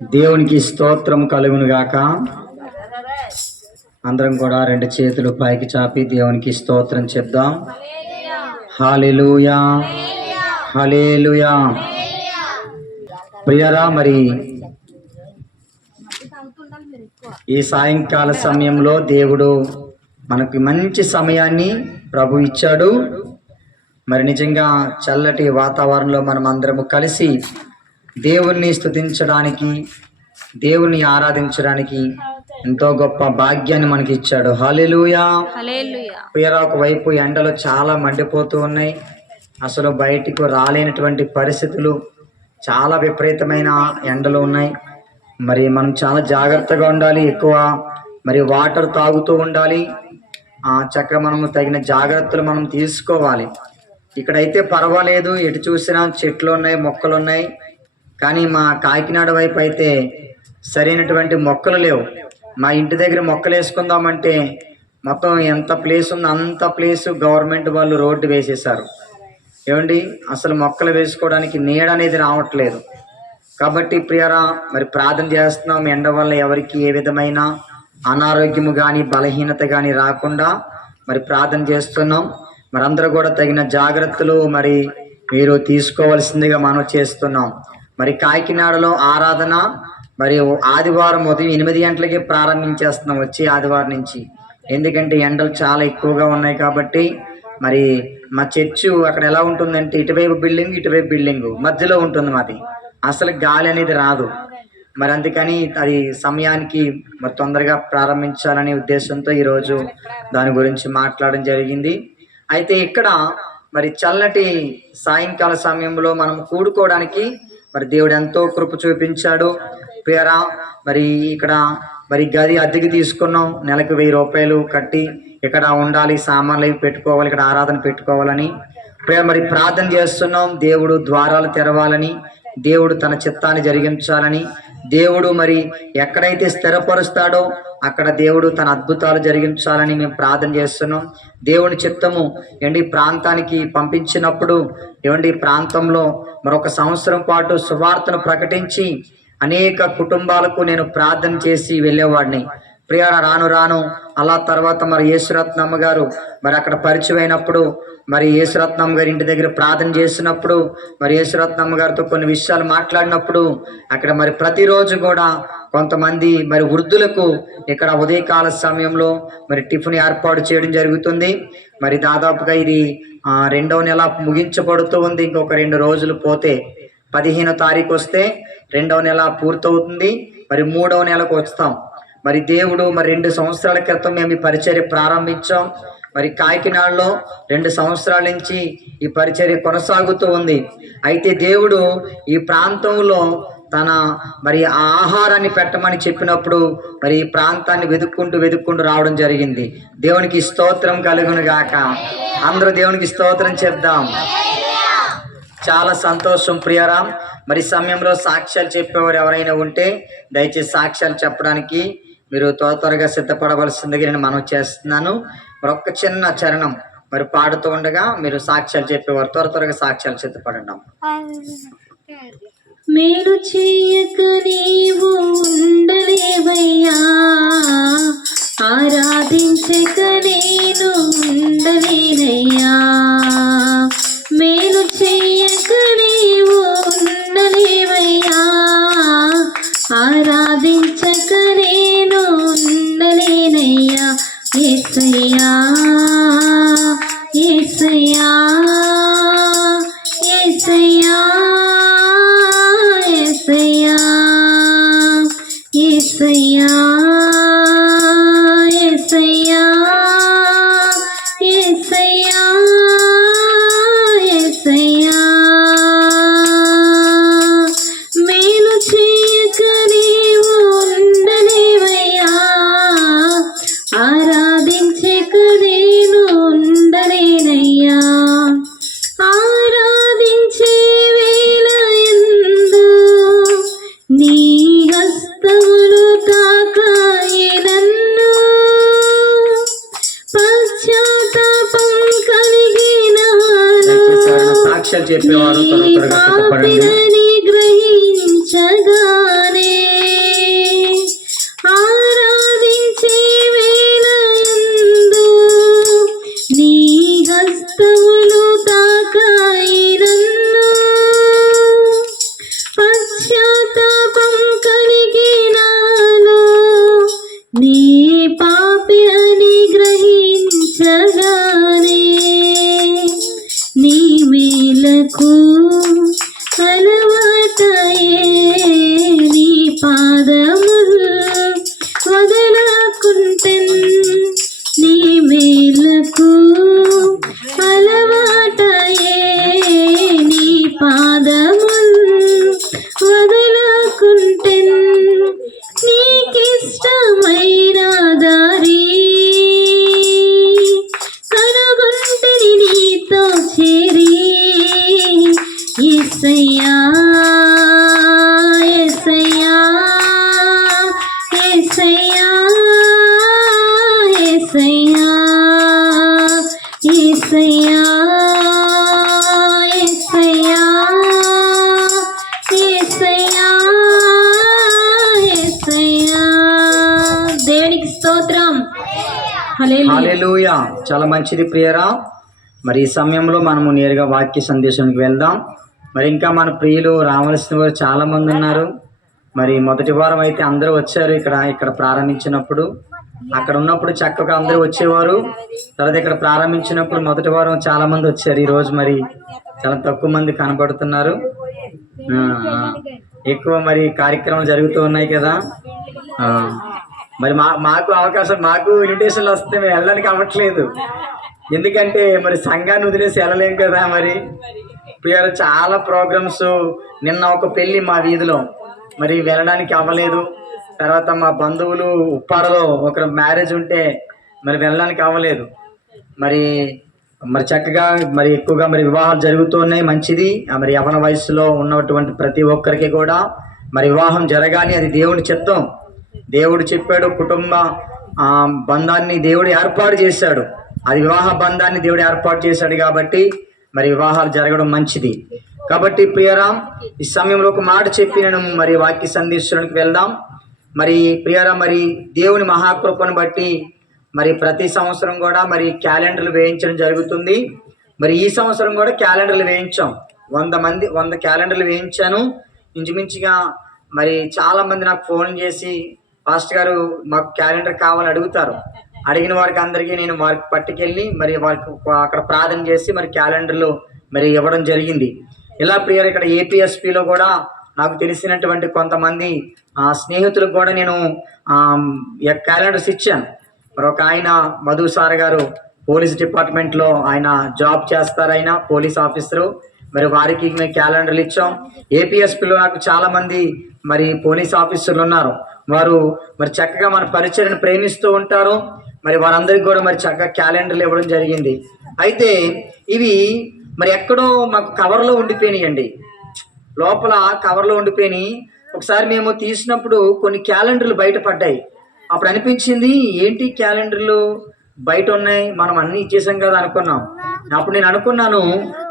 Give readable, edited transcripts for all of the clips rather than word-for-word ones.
దేవునికి స్తోత్రం కలుగును గాక. అందరం కూడా రెండు చేతులు పైకి చాపి దేవునికి స్తోత్రం చెప్దాం. హల్లెలూయా, హల్లెలూయా. ప్రియరా, మరి ఈ సాయంకాల సమయంలో దేవుడు మనకి మంచి సమయాన్ని ప్రభు ఇచ్చాడు. మరి నిజంగా చల్లటి వాతావరణంలో మనం అందరము కలిసి దేవుణ్ణి స్తుతించడానికి, దేవుణ్ణి ఆరాధించడానికి ఎంతో గొప్ప భాగ్యాన్ని మనకి ఇచ్చాడు. హల్లెలూయా, హల్లెలూయా. ఒకవైపు ఎండలు చాలా మండిపోతూ ఉన్నాయి. అసలు బయటికి రాలేనటువంటి పరిస్థితులు, చాలా విపరీతమైన ఎండలు ఉన్నాయి. మరి మనం చాలా జాగ్రత్తగా ఉండాలి. ఎక్కువ మరి వాటర్ తాగుతూ ఉండాలి. చక్కగా మనము తగిన జాగ్రత్తలు మనం తీసుకోవాలి. ఇక్కడైతే పర్వాలేదు, ఎటు చూసినా చెట్లు ఉన్నాయి, మొక్కలు ఉన్నాయి. కానీ మా కాకినాడ వైపు అయితే సరైనటువంటి మొక్కలు లేవు. మా ఇంటి దగ్గర మొక్కలు వేసుకుందామంటే మొత్తం ఎంత ప్లేస్ ఉందో అంత ప్లేస్ గవర్నమెంట్ వాళ్ళు రోడ్డు వేసేసారు. ఏమండి, అసలు మొక్కలు వేసుకోవడానికి నీడ అనేది రావట్లేదు. కాబట్టి ప్రియరా, మరి ప్రార్థన చేస్తున్నాం. ఎండ వల్ల ఎవరికి ఏ విధమైన అనారోగ్యము కానీ బలహీనత కానీ రాకుండా మరి ప్రార్థన చేస్తున్నాం. మరి అందరూ కూడా తగిన జాగ్రత్తలు మరి మీరు తీసుకోవాల్సిందిగా మనం చేస్తున్నాం. మరి కాకినాడలో ఆరాధన మరి ఆదివారం ఉదయం 8 గంటలకి ప్రారంభించేస్తున్నాం, వచ్చే ఆదివారం నుంచి. ఎందుకంటే ఎండలు చాలా ఎక్కువగా ఉన్నాయి కాబట్టి. మరి మా చర్చు అక్కడ ఎలా ఉంటుందంటే ఇటువైపు బిల్డింగ్, ఇటువైపు బిల్డింగ్ మధ్యలో ఉంటుంది మాది. అసలు గాలి అనేది రాదు. మరి అందుకని అది సమయానికి మరి తొందరగా ప్రారంభించాలనే ఉద్దేశంతో ఈరోజు దాని గురించి మాట్లాడడం జరిగింది. అయితే ఇక్కడ మరి చల్లటి సాయంకాల సమయంలో మనం కూడుకోవడానికి మరి దేవుడు ఎంతో కృప చూపించాడు. ప్రియరా, మరి ఇక్కడ మరి గది అద్దెకి తీసుకున్నాం. నెలకు 1000 రూపాయలు కట్టి ఇక్కడ ఉండాలి, సామాన్లు అవి పెట్టుకోవాలి, ఇక్కడ ఆరాధన పెట్టుకోవాలని. మరి ప్రార్థన చేస్తున్నాం. దేవుడు ద్వారాలు తెరవాలని, దేవుడు తన చిత్తాన్ని జరిగించాలని, దేవుడు మరి ఎక్కడైతే స్థిరపరుస్తాడో అక్కడ దేవుడు తన అద్భుతాలు జరిగించాలని మేము ప్రార్థన చేస్తున్నాం. దేవుని చిత్తము ఏంటి ప్రాంతానికి పంపించినప్పుడు ఏమండి ప్రాంతంలో మరొక సంవత్సరం పాటు సువార్తను ప్రకటించి అనేక కుటుంబాలకు నేను ప్రార్థన చేసి వెళ్ళేవాడిని. ప్రియా, రాను రాను అలా తర్వాత మరి యేసురత్నమ్మ గారు మరి అక్కడ పరిచయం అయినప్పుడు, మరి యేసురత్నమ్మ గారి ఇంటి దగ్గర ప్రార్థన చేసినప్పుడు, మరి యేసురత్నమ్మ గారితో కొన్ని విషయాలు మాట్లాడినప్పుడు అక్కడ మరి ప్రతిరోజు కూడా కొంతమంది మరి వృద్ధులకు ఇక్కడ ఉదయకాల సమయంలో మరి టిఫిన్ ఏర్పాటు చేయడం జరుగుతుంది. మరి దాదాపుగా ఇది 2వ నెల ముగించబడుతూ ఉంది. ఇంకొక 2 రోజులు పోతే 15వ తారీఖు వస్తే 2వ నెల పూర్తవుతుంది. మరి 3వ నెలకు వస్తాం. మరి దేవుడు మరి 2 సంవత్సరాల క్రితం మేము ఈ పరిచర్య ప్రారంభించాం. మరి కాకినాడలో 2 సంవత్సరాల నుంచి ఈ పరిచర్య కొనసాగుతూ ఉంది. అయితే దేవుడు ఈ ప్రాంతంలో తన మరి ఆహారాన్ని పెట్టమని చెప్పినప్పుడు మరి ఈ ప్రాంతాన్ని వెతుక్కుంటూ రావడం జరిగింది. దేవునికి స్తోత్రం కలుగును గాక. అందరూ దేవునికి స్తోత్రం చెప్దాం. చాలా సంతోషం ప్రియరా. మరి సమయంలో సాక్ష్యాలు చెప్పేవారు ఎవరైనా ఉంటే దయచేసి సాక్ష్యాలు చెప్పడానికి మీరు త్వరగా సిద్ధపడవలసిందిగా నేను మనవి చేస్తున్నాను. మరొక చిన్న చరణం మరి పాడుతూ ఉండగా మీరు సాక్ష్యాలు చెప్పేవారు త్వరగా సాక్ష్యాలు సిద్ధపడండి. మేలు చేయక నీవు ఉండలేవయ్యా, ఆరాధించక నేను ఉండలేనయ్యా. మేలు చేయక నీవు ఉండలేవయ్యా, ఆరాధించక నేను ఉండలేనయ్యా. యేసయ్యా, యేసయ్యా, యేసయ్యా, యేసయ్యా, యేసయ్యా, యేసయ్యా, యేసయ్యా, యేసయ్యా. మేలు చేయక నీవు ఉండలేవయ్యా, ఆరాధించక నేను ఉండలేనయ్యా. ఆరాధించే వేళ యందు నీ హస్తములు తాకాయి నన్ను, పశ్చాత్తాపం కలిగిన సాక్ష్యాలు చెప్పేవారు త్వరగా సిద్ధపడండి. గ్రహించగానే పశ్చాత్తాపం కలిగినాను నీ పాపి అని గ్రహించగానే నీ మేలకు అలవాటయే నీ పాదముల్ వదలకుంటెన్ నీ మేలకు అలవాటయే నీ పాదముల్ వదలకుంటెన్ నీకిష్టమైన దారి కనుగొంటని నీతో చేరి యేసయ్యా యేసయ్యా యేసయ్యా యేసయ్యా యేసయ్యా యేసయ్యా యేసయ్యా యేసయ్యా దేవునికి స్తోత్రం. హల్లెలూయా. హల్లెలూయా. చాలా మంచిది ప్రియరా. మరి ఈ సమయంలో మనము నేరుగా వాక్య సందేశానికి వెళ్దాం. మరి ఇంకా మన ప్రియులు రావాల్సిన వారు చాలా మంది ఉన్నారు. మరి మొదటి వారం అయితే అందరూ వచ్చారు. ఇక్కడ ప్రారంభించినప్పుడు అక్కడ ఉన్నప్పుడు చక్కగా అందరూ వచ్చేవారు. తర్వాత ఇక్కడ ప్రారంభించినప్పుడు మొదటి వారం చాలా మంది వచ్చారు. ఈరోజు మరి చాలా తక్కువ మంది కనబడుతున్నారు. ఎక్కువ మరి కార్యక్రమాలు జరుగుతూ ఉన్నాయి కదా. మరి మాకు అవకాశం, మాకు ఇన్విటేషన్లు వస్తే మేము వెళ్ళడానికి అవ్వట్లేదు. ఎందుకంటే మరి సంఘాన్ని వదిలేసి వెళ్ళలేం కదా. మరి ప్రియర్ చాలా ప్రోగ్రామ్స్, నిన్న ఒక పెళ్ళి మా వీధిలో, మరి వెళ్ళడానికి అవ్వలేదు. తర్వాత మా బంధువులు ఉప్పాడలో ఒక మ్యారేజ్ ఉంటే మరి వెళ్ళడానికి అవ్వలేదు. మరి చక్కగా మరి ఎక్కువగా మరి వివాహాలు జరుగుతున్నాయి. మంచిది. మరి యవ్వన వయసులో ఉన్నటువంటి ప్రతి ఒక్కరికి కూడా మరి వివాహం జరగాలి. అది దేవుని చిత్తం. దేవుడు చెప్పాడు, కుటుంబ బంధాన్ని దేవుడు ఏర్పాటు చేశాడు. అది వివాహ బంధాన్ని దేవుడు ఏర్పాటు చేశాడు కాబట్టి మరి వివాహాలు జరగడం మంచిది. కాబట్టి ప్రియరాం, ఈ సమయంలో ఒక మాట చెప్పి నేను మరి వాక్య సందేశానికి వెళ్దాం. మరి ప్రియరా, మరి దేవుని మహాకృపను బట్టి మరి ప్రతి సంవత్సరం కూడా మరి క్యాలెండర్లు వేయించడం జరుగుతుంది. మరి ఈ సంవత్సరం కూడా క్యాలెండర్లు వేయించాం. 100 క్యాలెండర్లు వేయించాను. ఇంచుమించుగా మరి చాలా మంది నాకు ఫోన్ చేసి, పాస్టర్ గారు మాకు క్యాలెండర్ కావాలని అడుగుతారు. అడిగిన వారికి అందరికీ నేను వారికి పట్టుకెళ్ళి మరి వారికి అక్కడ ప్రార్థన చేసి మరి క్యాలెండర్లు మరి ఇవ్వడం జరిగింది. ఇలా ప్రియర్ ఇక్కడ ఏపీఎస్పీలో కూడా నాకు తెలిసినటువంటి కొంతమంది స్నేహితులకు కూడా నేను క్యాలెండర్స్ ఇచ్చాను. మరి ఒక ఆయన మధు సార్ గారు పోలీస్ డిపార్ట్మెంట్లో ఆయన జాబ్ చేస్తారు, ఆయన పోలీస్ ఆఫీసరు. మరి వారికి మేము క్యాలెండర్లు ఇచ్చాం. ఏపీఎస్పీలో నాకు చాలా మంది మరి పోలీస్ ఆఫీసర్లు ఉన్నారు. వారు మరి చక్కగా మన పరిచయను ప్రేమిస్తూ ఉంటారు. మరి వారందరికీ కూడా మరి చక్కగా క్యాలెండర్లు ఇవ్వడం జరిగింది. అయితే ఇవి మరి ఎక్కడో మాకు కవర్లో ఉండిపోయినాయండి, లోపల కవర్లో ఉండిపోయినాయి. ఒకసారి మేము తీసినప్పుడు కొన్ని క్యాలెండర్లు బయటపడ్డాయి. అప్పుడు అనిపించింది, ఏంటి క్యాలెండర్లు బయట ఉన్నాయి, మనం అన్నీ ఇచ్చేసాం కదా అనుకున్నాం. అప్పుడు నేను అనుకున్నాను,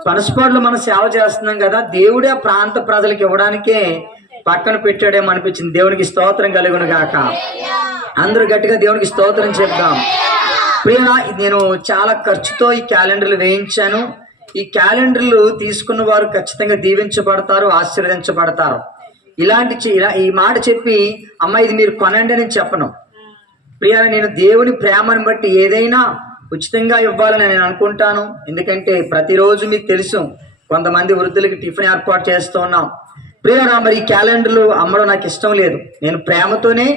పనసపాడులో మనం సేవ చేస్తున్నాం కదా, దేవుడే ప్రాంత ప్రజలకు ఇవ్వడానికే పక్కన పెట్టాడేమో అనిపించింది. దేవునికి స్తోత్రం కలుగును గాక. అందరూ గట్టిగా దేవునికి స్తోత్రం చెప్దాం. ప్రియా, నేను చాలా ఖర్చుతో ఈ క్యాలెండర్లు వేయించాను. ఈ క్యాలెండర్లు తీసుకున్న వారు ఖచ్చితంగా దీవించబడతారు, ఆశీర్వదించబడతారు. ఈ మాట చెప్పి, అమ్మ ఇది మీరు కొనండి అని చెప్పను. ప్రియా, నేను దేవుని ప్రేమను బట్టి ఏదైనా ఉచితంగా ఇవ్వాలని నేను అనుకుంటాను. ఎందుకంటే ప్రతిరోజు మీకు తెలుసు, కొంతమంది వృద్ధులకి టిఫిన్ ఏర్పాటు చేస్తూ ఉన్నాం. ప్రియా, మరి ఈ క్యాలెండర్లు అమ్మడం నాకు ఇష్టం లేదు, నేను ప్రేమతోనే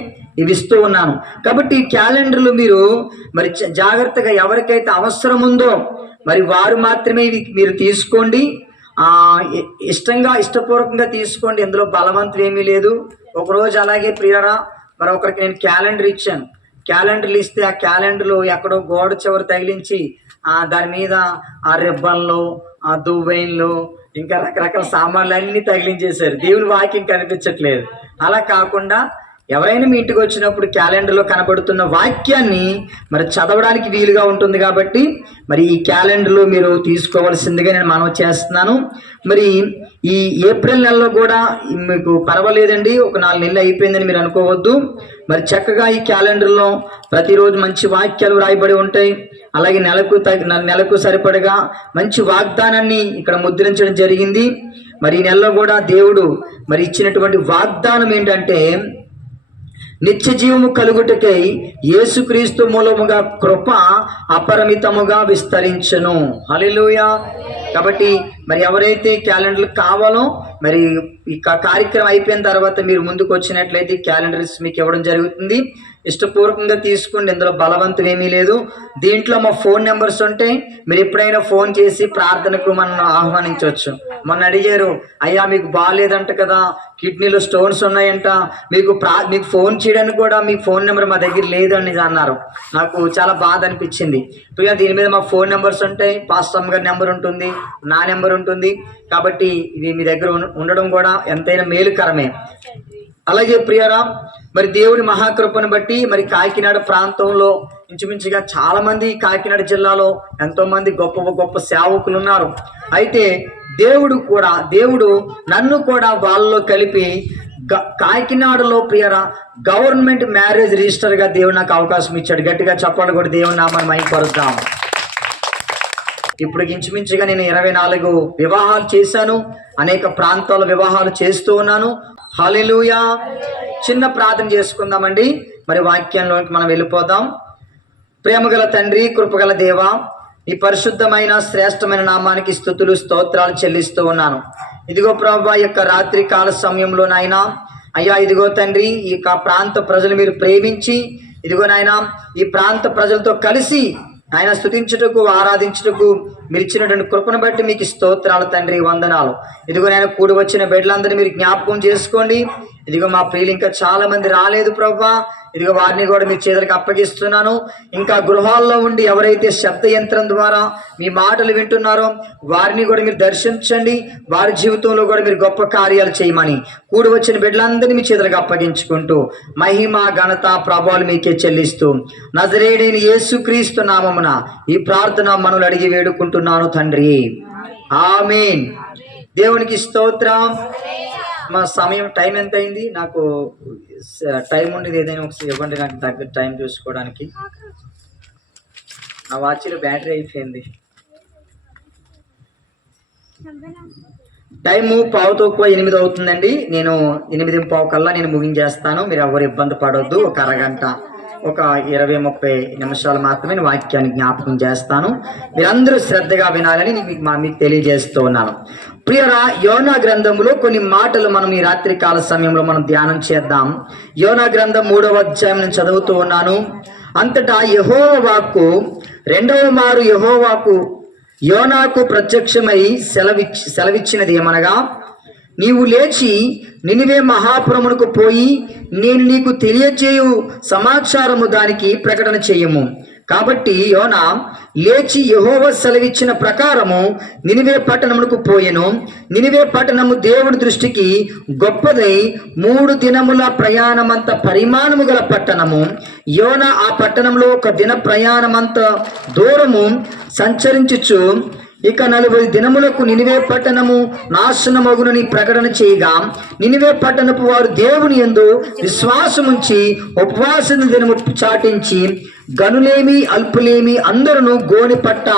ఇవి ఇస్తూ ఉన్నాను. కాబట్టి ఈ క్యాలెండర్లు మీరు మరి జాగ్రత్తగా ఎవరికైతే అవసరం ఉందో మరి వారు మాత్రమే ఇవి మీరు తీసుకోండి. ఇష్టపూర్వకంగా తీసుకోండి. ఇందులో బలవంతం ఏమీ లేదు. ఒకరోజు అలాగే ప్రియరా, మరి ఒకరికి నేను క్యాలెండర్ ఇచ్చాను. క్యాలెండర్లు ఇస్తే ఆ క్యాలెండర్లు ఎక్కడో గోడ చివరి తగిలించి దాని మీద ఆ రిబ్బన్లు, ఆ దువ్వైన్లు, ఇంకా రకరకాల సామాన్లు అన్నీ తగిలించేశారు. దేవుని వాక్యం కనిపించట్లేదు. అలా కాకుండా ఎవరైనా మీ ఇంటికి వచ్చినప్పుడు క్యాలెండర్లో కనబడుతున్న వాక్యాన్ని మరి చదవడానికి వీలుగా ఉంటుంది కాబట్టి మరి ఈ క్యాలెండర్లో మీరు తీసుకోవాల్సిందిగా నేను మనవి చేస్తున్నాను. మరి ఈ ఏప్రిల్ నెలలో కూడా మీకు పర్వాలేదండి, ఒక 4 నెలలు అయిపోయిందని మీరు అనుకోవద్దు. మరి చక్కగా ఈ క్యాలెండర్లో ప్రతిరోజు మంచి వాక్యాలు రాయబడి ఉంటాయి. అలాగే నెలకు సరిపడగా మంచి వాగ్దానాన్ని ఇక్కడ ముద్రించడం జరిగింది. మరి ఈ నెలలో కూడా దేవుడు మరి ఇచ్చినటువంటి వాగ్దానం ఏంటంటే, నిత్య జీవము కలుగుటకై యేసుక్రీస్తు మూలముగా కృప అపరిమితముగా విస్తరించును. హల్లెలూయా. కాబట్టి మరి ఎవరైతే క్యాలెండర్లు కావాలో మరి ఈ కార్యక్రమం అయిపోయిన తర్వాత మీరు ముందుకు వచ్చినట్లయితే క్యాలెండర్స్ మీకు ఇవ్వడం జరుగుతుంది. ఇష్టపూర్వకంగా తీసుకోండి, ఇందులో బలవంతం ఏమీ లేదు. దీంట్లో మా ఫోన్ నెంబర్స్ ఉంటాయి, మీరు ఎప్పుడైనా ఫోన్ చేసి ప్రార్థనకు మనం ఆహ్వానించవచ్చు. మొన్న అడిగారు, అయ్యా మీకు బాగాలేదంట కదా, కిడ్నీలో స్టోన్స్ ఉన్నాయంట, మీకు ఫోన్ చేయడానికి కూడా మీ ఫోన్ నెంబర్ మా దగ్గర లేదు అని అన్నారు. నాకు చాలా బాధ అనిపించింది. ఇప్పుడు దీని మీద మా ఫోన్ నెంబర్స్ ఉంటాయి, పాస్టర్ గారి నెంబర్ ఉంటుంది, నా నెంబర్ ఉంటుంది. కాబట్టి ఇవి మీ దగ్గర ఉండడం కూడా ఎంతైనా మేలుకరమే. అలాగే ప్రియరా, మరి దేవుడి మహాకృపను బట్టి మరి కాకినాడ ప్రాంతంలో ఇంచుమించుగా చాలా మంది, కాకినాడ జిల్లాలో ఎంతో మంది గొప్ప గొప్ప సేవకులు ఉన్నారు. అయితే దేవుడు నన్ను కూడా వాళ్ళలో కలిపి కాకినాడలో ప్రియరా గవర్నమెంట్ మ్యారేజ్ రిజిస్టర్గా దేవుడు నాకు అవకాశం ఇచ్చాడు. గట్టిగా చెప్పాలి కూడా, దేవుని నామాన్ని మహిమపరుద్దాం. ఇప్పుడు ఇంచుమించుగా నేను 24 వివాహాలు చేశాను, అనేక ప్రాంతాల వివాహాలు చేస్తూ ఉన్నాను. హల్లెలూయా. చిన్న ప్రార్థన చేసుకుందామండి, మరి వాక్యంలోకి మనం వెళ్ళిపోదాం. ప్రేమగల తండ్రి, కృపగల దేవా, ఈ పరిశుద్ధమైన శ్రేష్టమైన నామానికి స్తుతులు స్తోత్రాలు చెల్లిస్తూ ఉన్నాను. ఇదిగో ప్రభువా, యొక్క రాత్రి కాల సమయంలో నాయన అయ్యా, ఇదిగో తండ్రి, ఈ ప్రాంత ప్రజలు మీరు ప్రేమించి ఇదిగో నాయన ఈ ప్రాంత ప్రజలతో కలిసి ఆయన స్తుతించుటకు ఆరాధించుటకు మీరు ఇచ్చినటువంటి కృపను బట్టి మీకు స్తోత్రాలు తండ్రి, వందనాలు. ఇదిగో నేను కూడి వచ్చిన బిడ్డలందరినీ మీరు జ్ఞాపకం చేసుకోండి. ఇదిగో మా ప్రియులు ఇంకా చాలా మంది రాలేదు ప్రభువా, ఇదిగో వారిని కూడా మీ చేతులకు అప్పగిస్తున్నాను. ఇంకా గృహాల్లో ఉండి ఎవరైతే శబ్ద యంత్రం ద్వారా మీ మాటలు వింటున్నారో వారిని కూడా మీరు దర్శించండి, వారి జీవితంలో కూడా మీరు గొప్ప కార్యాలు చేయమని కూడి వచ్చిన బిడ్డలందరినీ మీ చేతులకు అప్పగించుకుంటూ మహిమ ఘనత ప్రభావాలు మీకే చెల్లిస్తూ నజరేయుడైన యేసుక్రీస్తు నామమున ఈ ప్రార్థన మనవులు అడిగి వేడుకుంటున్నాను తండ్రి, ఆమేన్. దేవునికి స్తోత్రం. మా సమయం టైం ఎంత అయింది? నాకు టైం ఉండేది ఏదైనా ఒకసారి ఇవ్వండి, నాకు దగ్గర టైం చూసుకోవడానికి. నా వాచ్లో బ్యాటరీ అయిపోయింది. టైము 7:15 అవుతుందండి. నేను 8:15 కల్లా నేను ముగించేస్తాను. మీరు ఎవరు ఇబ్బంది పడొద్దు. ఒక అరగంట, ఒక 20-30 నిమిషాలు మాత్రమే వాక్యాన్ని జ్ఞాపకం చేస్తాను. మీరందరూ శ్రద్ధగా వినాలని మీకు తెలియజేస్తూ ఉన్నాను. ప్రియరా, యోనా గ్రంథంలో కొన్ని మాటలు మనం ఈ రాత్రి కాల సమయంలో మనం ధ్యానం చేద్దాం. యోనా గ్రంథం 3వ అధ్యాయం నేను చదువుతూ ఉన్నాను. అంతటా యెహోవా వాక్కు రెండవ మారు యెహోవాకు యోనాకు ప్రత్యక్షమై సెలవిచ్చినది ఏమనగా, నీవు లేచి నినివే మహాపురమునకు పోయి నేను నీకు తెలియజేయు సమాచారము దానికి ప్రకటన చేయము. కాబట్టి యోనా లేచి యెహోవా సెలవిచ్చిన ప్రకారము నినివే పట్టణమునకు పోయెను. నినివే పట్టణము దేవుని దృష్టికి గొప్పదై 3 దినముల ప్రయాణమంత పరిమాణము గల పట్టణము. యోనా ఆ పట్టణంలో 1 దిన ప్రయాణమంత దూరము సంచరించుచు ఇక 40 దినములకు నినివే పట్టణము నాశనమగునని ప్రకటన చేయగా, నినివే పట్టణపు వారు దేవుని యందు విశ్వాసముంచి ఉపవాస దినము చాటించి గనులేమి అల్పులేమి అందరూ గోని పట్ట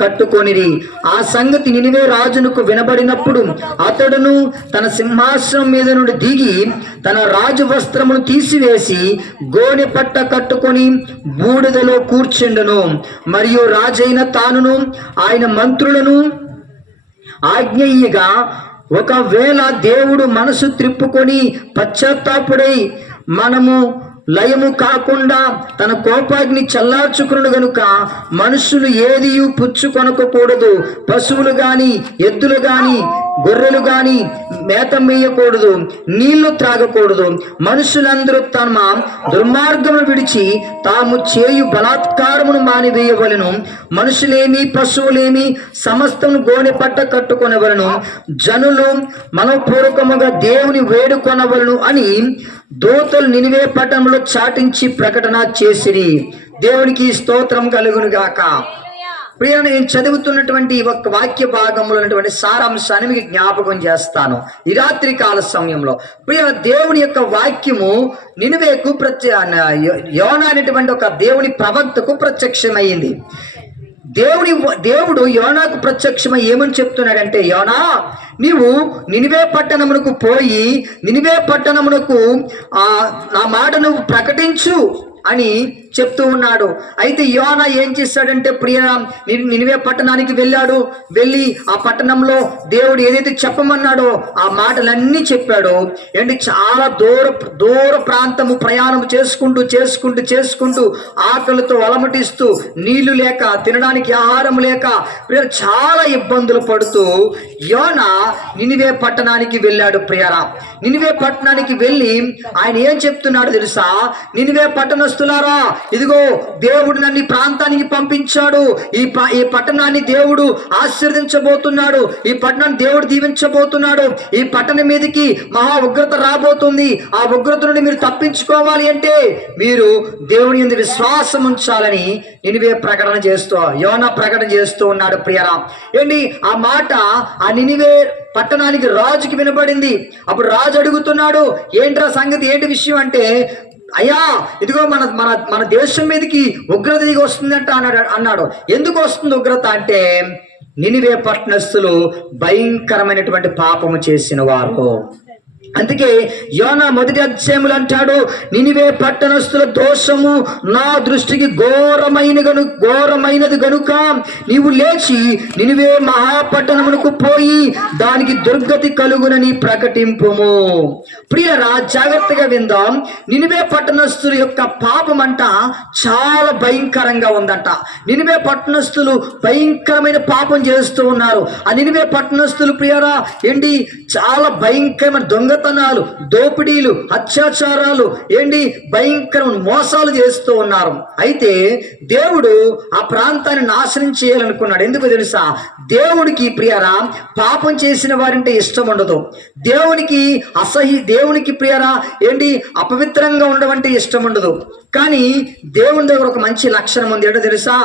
కట్టుకొనిరి. ఆ సంగతి నినివే రాజునకు వినబడినప్పుడు అతడును తన సింహాసనం మీద నుండి దిగి తన రాజు వస్త్రమును తీసివేసి గోనె పట్ట కట్టుకొని బూడిదలో కూర్చుండును. మరియు రాజైన తానును ఆయన మంత్రులను ఆజ్ఞయ్యగా, ఒకవేళ దేవుడు మనసు త్రిప్పుకొని పశ్చాత్తాపుడై మనము లయము కాకుండా తన కోపాగ్ని చల్లార్చుకును గనుక మనుషులు ఏదియు పుచ్చుకొనకూడదు. పశువులు గాని ఎద్దులు గాని గొర్రెలు గాని మేత మేయకూడదు, నీళ్లు త్రాగకూడదు. మనుషులందరూ తమ దుర్మార్గమును విడిచి తాము చేయు బలాత్కారమును మానివేయవలను. మనుషులేమి పశువులేమి సమస్తము గోనె పట్ట కట్టుకొనవలను. జనులు మనపూర్వకముగా దేవుని వేడుకొనవలను అని దూతలు నినివే పట్టణంలో చాటించి ప్రకటన చేసిరి. దేవునికి స్తోత్రం కలుగును గాక. ప్రియ, నేను చదువుతున్నటువంటి ఒక వాక్య భాగంలో ఉన్నటువంటి సారాంశాన్ని మీకు జ్ఞాపకం చేస్తాను ఈ రాత్రి కాల సమయంలో. ప్రియ, దేవుని యొక్క వాక్యము నినివేకు యోనా అనేటువంటి ఒక దేవుని ప్రవక్తకు ప్రత్యక్షమైంది. దేవుడు యోనాకు ప్రత్యక్షమై ఏమని చెప్తున్నాడంటే, యోనా, నీవు నినివే పట్టణమునకు పోయి నినివే పట్టణమునకు నా మాట నువ్వు ప్రకటించు అని చెప్తూ ఉన్నాడు. అయితే యోనా ఏం చేశాడంటే, ప్రియ, నినివే పట్టణానికి వెళ్ళి ఆ పట్టణంలో దేవుడు ఏదైతే చెప్పమన్నాడో ఆ మాటలన్నీ చెప్పాడు. ఏంటి, చాలా దూర ప్రాంతము ప్రయాణం చేసుకుంటూ ఆకలితో అలమటిస్తూ, నీళ్లు లేక, తినడానికి ఆహారం లేక, ప్రియ, చాలా ఇబ్బందులు పడుతూ యోనా నినివే పట్టణానికి వెళ్ళాడు. ప్రియరా, నినివే పట్టణానికి వెళ్ళి ఆయన ఏం చెప్తున్నాడు తెలుసా? నినివే పట్టణస్తులారా, ఇదిగో దేవుడు నన్ను ఈ ప్రాంతానికి పంపించాడు. ఈ పట్టణాన్ని దేవుడు ఆశీర్వదించబోతున్నాడు. ఈ పట్టణాన్ని దేవుడు దీవించబోతున్నాడు. ఈ పట్టణం మీదకి మహా ఉగ్రత రాబోతుంది. ఆ ఉగ్రత నుండి మీరు తప్పించుకోవాలి అంటే మీరు దేవుని యందు విశ్వాసం ఉంచాలని నినివే యోనా ప్రకటన చేస్తూ ఉన్నాడు. ప్రియరా, ఏంటి ఆ మాట ఆ నినివే పట్టణానికి రాజుకి వినబడింది. అప్పుడు రాజు అడుగుతున్నాడు, ఏంట్రా సంగతి, ఏంటి విషయం అంటే, అయ్యా, ఇదిగో మన దేశం మీదకి ఉగ్రత దిగి వస్తుందంట అన్నాడు. ఎందుకు వస్తుంది ఉగ్రత అంటే, నినివే పట్టణస్థులు భయంకరమైనటువంటి పాపము చేసిన వారు. అందుకే యోనా 1వ అధ్యాయములు అంటాడు, నినివే పట్టణస్థుల దోషము నా దృష్టికి ఘోరమైనది గనుక నీవు లేచి నినివే మహాపట్టణమునకు పోయి దానికి దుర్గతి కలుగునని ప్రకటింపుము. ప్రియరా, జాగ్రత్తగా విందాం. నినివే పట్టణస్థుల యొక్క పాపం అంట చాలా భయంకరంగా ఉందంట. నినివే పట్టణస్థులు భయంకరమైన పాపం చేస్తూ ఉన్నారు. ఆ నినివే పట్టణస్థులు, ప్రియరా, ఏంటి, చాలా భయంకరమైన దొంగతనాలు, దోపిడీలు, అత్యాచారాలు, భయంకరమైన మోసాలు చేస్తూ ఉన్నారు. అయితే దేవుడు ఆ ప్రాంతాన్ని నాశనం చేయాలనుకున్నాడు. ఎందుకు తెలుసా? దేవునికి, ప్రియరా, పాపం చేసిన వారంటే ఇష్టం ఉండదు. దేవునికి ప్రియరా, అపవిత్రంగా ఉండవంటే ఇష్టం ఉండదు. కానీ దేవుని దగ్గర ఒక మంచి లక్షణం ఉంది. ఏంటో తెలుసా?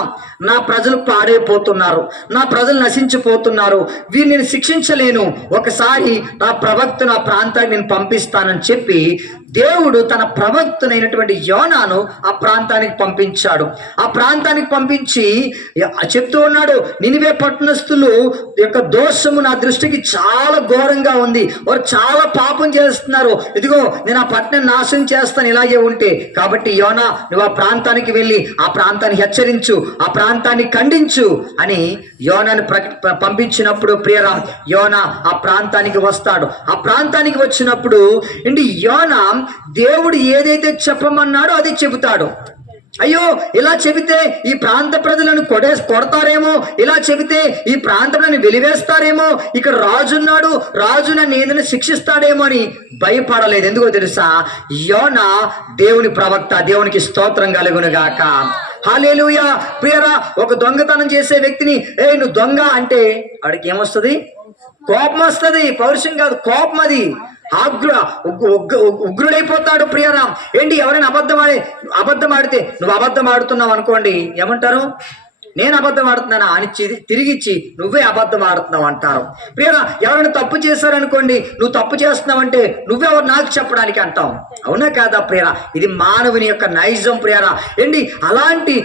నా ప్రజలు పాడైపోతున్నారు, నా ప్రజలు నశించిపోతున్నారు, వీరిని నేను శిక్షించలేను, ఒకసారి నా ప్రవక్తను ఆ ప్రాంతానికి నేను పంపిస్తానని చెప్పి దేవుడు తన ప్రవక్తనైనటువంటి యోనాను ఆ ప్రాంతానికి పంపించాడు. ఆ ప్రాంతానికి పంపించి చెప్తూ ఉన్నాడు, నినివే పట్టణస్థులు యొక్క దోషము నా దృష్టికి చాలా ఘోరంగా ఉంది, వారు చాలా పాపం చేస్తున్నారు, ఇదిగో నేను ఆ పట్టణం నాశనం చేస్తాను ఇలాగే ఉంటే. కాబట్టి యోనా, నువ్వు ఆ ప్రాంతానికి వెళ్ళి ఆ ప్రాంతాన్ని హెచ్చరించు, ఆ ప్రాంతాన్ని ఖండించు అని యోనాను పంపించినప్పుడు, ప్రియరా, యోనా ఆ ప్రాంతానికి వస్తాడు. ఆ ప్రాంతానికి వచ్చినప్పుడు యోనా దేవుడు ఏదైతే చెప్పమన్నాడో అది చెబుతాడు. అయ్యో, ఇలా చెబితే ఈ ప్రాంత ప్రజలను కొడతారేమో, ఇలా చెబితే ఈ ప్రాంతాలను వెలివేస్తారేమో, ఇక్కడ రాజున్నాడు, రాజు నన్ను ఏదైనా శిక్షిస్తాడేమో అని భయపడలేదు. ఎందుకో తెలుసా? యోనా దేవుని ప్రవక్త. దేవునికి స్తోత్రం కలుగును గాక. హల్లెలూయా. ప్రియరా, ఒక దొంగతనం చేసే వ్యక్తిని నువ్వు దొంగ అంటే వాడికి ఏమొస్తుంది? కోపం వస్తుంది. పౌరుషం కాదు, కోపం. అది ఉగ్రుడైపోతాడు. ప్రియరా, ఎవరైనా అబద్ధం ఆడితే, నువ్వు అబద్ధం ఆడుతున్నావు అనుకోండి, ఏమంటారు? నేను అబద్ధం ఆడుతున్నానా అని తిరిగిచ్చి నువ్వే అబద్ధం ఆడుతున్నావు అంటారు. ప్రియరా, ఎవరైనా తప్పు చేశారనుకోండి, నువ్వు తప్పు చేస్తున్నావంటే నువ్వెవరు నాకు చెప్పడానికి అంటావు. అవునా కాదా ప్రియరా? ఇది మానవుని యొక్క నైజం. ప్రియరా, అలాంటి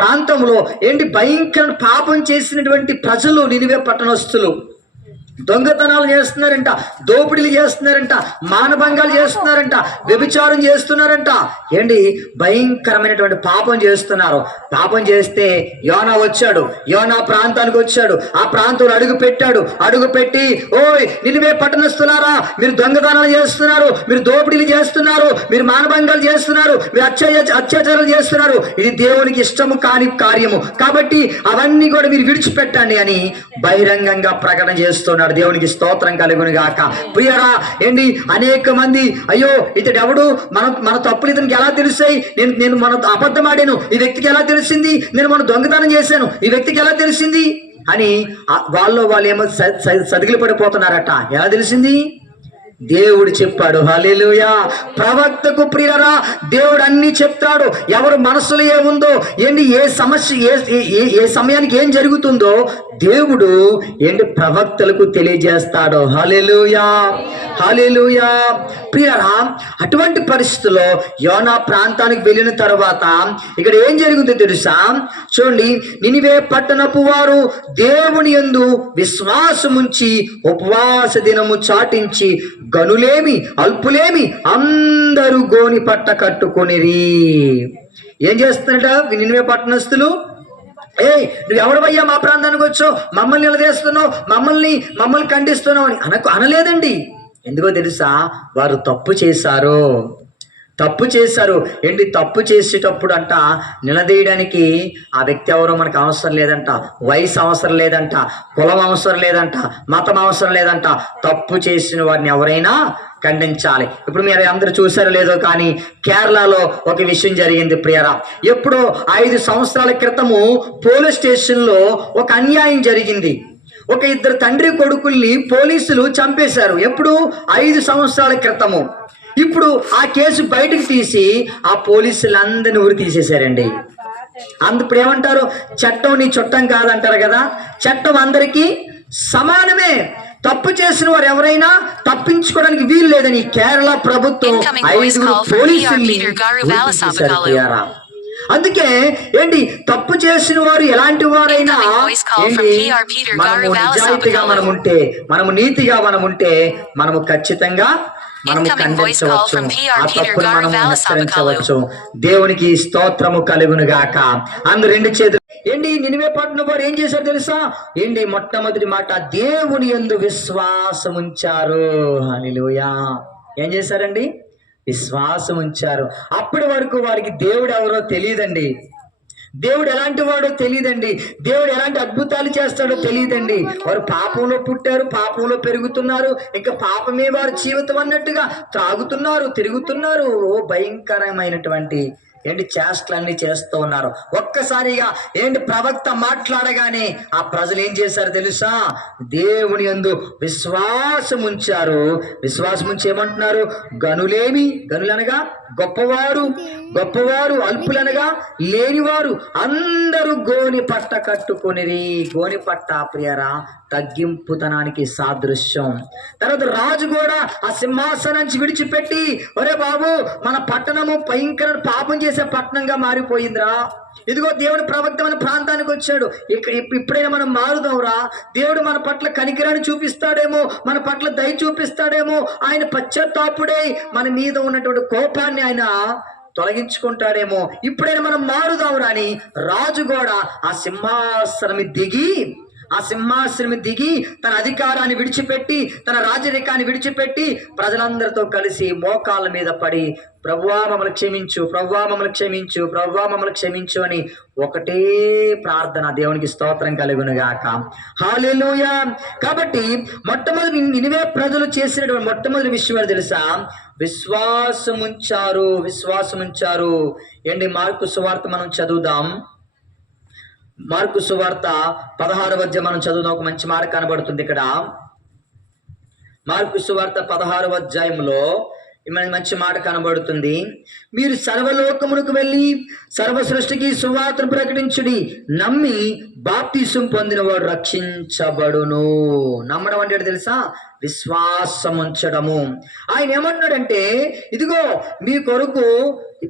ప్రాంతంలో భయంకర పాపం చేసినటువంటి ప్రజలు నినివే పట్టణస్థులు దొంగతనాలు చేస్తున్నారంట, దోపిడీలు చేస్తున్నారంట, మానభంగాలు చేస్తున్నారంట, వ్యభిచారం చేస్తున్నారంట, భయంకరమైనటువంటి పాపం చేస్తున్నారు. పాపం చేస్తే యోనా వచ్చాడు. యోనా ప్రాంతానికి వచ్చాడు. ఆ ప్రాంతంలో అడుగుపెట్టి, ఓయ్ నినివే పట్టణస్థులారా, మీరు దొంగతనాలు చేస్తున్నారు, మీరు దోపిడీలు చేస్తున్నారు, మీరు మానభంగాలు చేస్తున్నారు, మీరు అత్యాచారాలు చేస్తున్నారు, ఇది దేవునికి ఇష్టము కాని కార్యము, కాబట్టి అవన్నీ కూడా మీరు విడిచిపెట్టండి అని బహిరంగంగా ప్రకటన చేస్తున్నాడు. ఉన్నాడు. దేవునికి స్తోత్రం కలుగును గాక. ప్రియరా ఏంటి అనేక మంది అయ్యో ఇతడు ఎవడు, మన తప్పులు ఇతనికి ఎలా తెలుస్తాయి, నేను మన అబద్ధం ఆడాను ఈ వ్యక్తికి ఎలా తెలిసింది, నేను మన దొంగతనం చేశాను ఈ వ్యక్తికి ఎలా తెలిసింది అని వాళ్ళు ఏమో సదిగిలి పడిపోతున్నారట. ఎలా తెలిసింది? దేవుడు చెప్పాడు. హల్లెలూయా. ప్రవక్తకు ప్రియరా దేవుడు అన్ని చెప్తాడు. ఎవరు మనసులో ఏముందో ఏంటి, ఏ సమస్య ఏ సమయానికి ఏం జరుగుతుందో దేవుడు ఏంటి ప్రవక్తలకు తెలియజేస్తాడు. హల్లెలూయా, హల్లెలూయా. ప్రియరా అటువంటి పరిస్థితుల్లో యోనా ప్రాంతానికి వెళ్ళిన తర్వాత ఇక్కడ ఏం జరిగిందో తెలుసా? చూడండి, నినివే పట్టణపు వారు దేవుని యందు విశ్వాసముంచి ఉపవాస దినము చాటించి గనులేమి అల్పులేమి అందరూ గోని పట్ట కట్టుకొనిరి. ఏం చేస్తున్నారట నినివే పట్టణస్తులు? నువ్వు ఎవడవయ్యా మా ప్రాంతానికి వచ్చావు, మమ్మల్ని నిలదీస్తున్నావు, మమ్మల్ని ఖండిస్తున్నావు అని అనలేదండి. ఎందుకో తెలుసా? వారు తప్పు చేశారు. ఏంటి తప్పు చేసేటప్పుడు అంట నిలదీయడానికి ఆ వ్యక్తి ఎవరో మనకు అవసరం లేదంట, వయసు అవసరం లేదంట, కులం అవసరం లేదంట, మతం అవసరం లేదంట. తప్పు చేసిన వారిని ఎవరైనా ఖండించాలి. ఇప్పుడు మీరు అందరూ చూసారో లేదో కానీ కేరళలో ఒక విషయం జరిగింది ప్రియరా. ఎప్పుడో 5 సంవత్సరాల క్రితము పోలీస్ స్టేషన్లో ఒక అన్యాయం జరిగింది. ఒక 2 తండ్రి కొడుకుల్ని పోలీసులు చంపేశారు. ఎప్పుడు? 5 సంవత్సరాల క్రితము. ఇప్పుడు ఆ కేసు బయటకు తీసి ఆ పోలీసులందరినీ ఊరి తీసేశారండి. ఇప్పుడు ఏమంటారు? చట్టం నీ చుట్టం కాదంటారు కదా. చట్టం అందరికీ సమానమే. తప్పు చేసిన వారు ఎవరైనా తప్పించుకోవడానికి వీలు లేదని కేరళ ప్రభుత్వం 5 పోలీసుల్ని తీసేశారు. అందుకే ఏంటి తప్పు చేసిన వారు ఎలాంటి వారైనా మనము నిజాయితీగా మనము నీతిగా మనము ఖచ్చితంగా మనము ఖండించవచ్చు, ఆ తప్పును మనము హెచ్చరించవచ్చు. దేవునికి స్తోత్రము కలుగును గాక. అందు 2 చేతులు ఏంటి నినివే పట్టణం వారు ఏం చేశారు తెలుసా? ఏంటి మొట్టమొదటి మాట దేవుని యందు విశ్వాసం ఉంచారు. హల్లెలూయా. ఏం చేశారండి? విశ్వాసం ఉంచారు. అప్పటి వరకు వారికి దేవుడు ఎవరో తెలియదండి, దేవుడు ఎలాంటి వాడో తెలియదండి, దేవుడు ఎలాంటి అద్భుతాలు చేస్తాడో తెలియదండి. వారు పాపంలో పుట్టారు, పాపంలో పెరుగుతున్నారు, ఇంకా పాపమే వారి జీవితం అన్నట్టుగా త్రాగుతున్నారు, తిరుగుతున్నారు. భయంకరమైనటువంటి చేష్టలన్నీ చేస్తూ ఉన్నారు. ఒక్కసారిగా ప్రవక్త మాట్లాడగానే ఆ ప్రజలు ఏం చేశారు తెలుసా? దేవుని యందు విశ్వాసం ఉంచారు. విశ్వాసం ఉంచి ఏమంటున్నారు? గనులనగా గొప్పవారు, అల్పులనగా లేనివారు అందరూ గోని పట్ట కట్టుకొనిరి. గోని పట్ట ప్రియరా తగ్గింపుతనానికి సాదృశ్యం. తర్వాత రాజు కూడా ఆ సింహాసనాన్ని విడిచిపెట్టి, ఒరే బాబు మన పట్టణము భయంకర పాపం చేసే పట్టణంగా మారిపోయిందిరా, ఇదిగో దేవుడు ప్రవక్త మన ప్రాంతానికి వచ్చాడు, ఇప్పుడైనా మనం మారుదాంరా, దేవుడు మన పట్ల కనికరాన్ని చూపిస్తాడేమో, మన పట్ల దయ చూపిస్తాడేమో, ఆయన పశ్చాత్తాపుడై మన మీద ఉన్నటువంటి కోపాన్ని ఆయన తొలగించుకుంటాడేమో, ఇప్పుడైనా మనం మారుదాంరా అని రాజు కూడా ఆ సింహాసనం దిగి తన అధికారాన్ని విడిచిపెట్టి, తన రాజరికాన్ని విడిచిపెట్టి ప్రజలందరితో కలిసి మోకాళ్ళ మీద పడి, ప్రభువా మమ్మల్ని క్షమించు, ప్రభువా మమ్మల్ని క్షమించు, ప్రభువా మమ్మల్ని క్షమించు అని ఒకటే ప్రార్థన. దేవునికి స్తోత్రం కలుగును గాక. హల్లెలూయా. కాబట్టి మొట్టమొదటి నినివే ప్రజలు చేసినటువంటి మొట్టమొదటి విషయం తెలుసా? విశ్వాసం ఉంచారు. మార్కు సువార్త మనం చదువుదాం. మార్కు సువార్త 16వ అధ్యాయం మనం చదువుదాం. ఒక మంచి మాట కనబడుతుంది ఇక్కడ. మార్కు సువార్త 16వ అధ్యాయంలో మంచి మాట కనబడుతుంది. మీరు సర్వలోకమునకు వెళ్ళి సర్వ సృష్టికి సువార్తను ప్రకటించుడి, నమ్మి బాప్తిసం పొందిన వాడు రక్షించబడును. నమ్మడం అంటే తెలుసా? విశ్వాసం ఉంచడము. ఆయన ఏమంటున్నాడంటే, ఇదిగో మీ కొరకు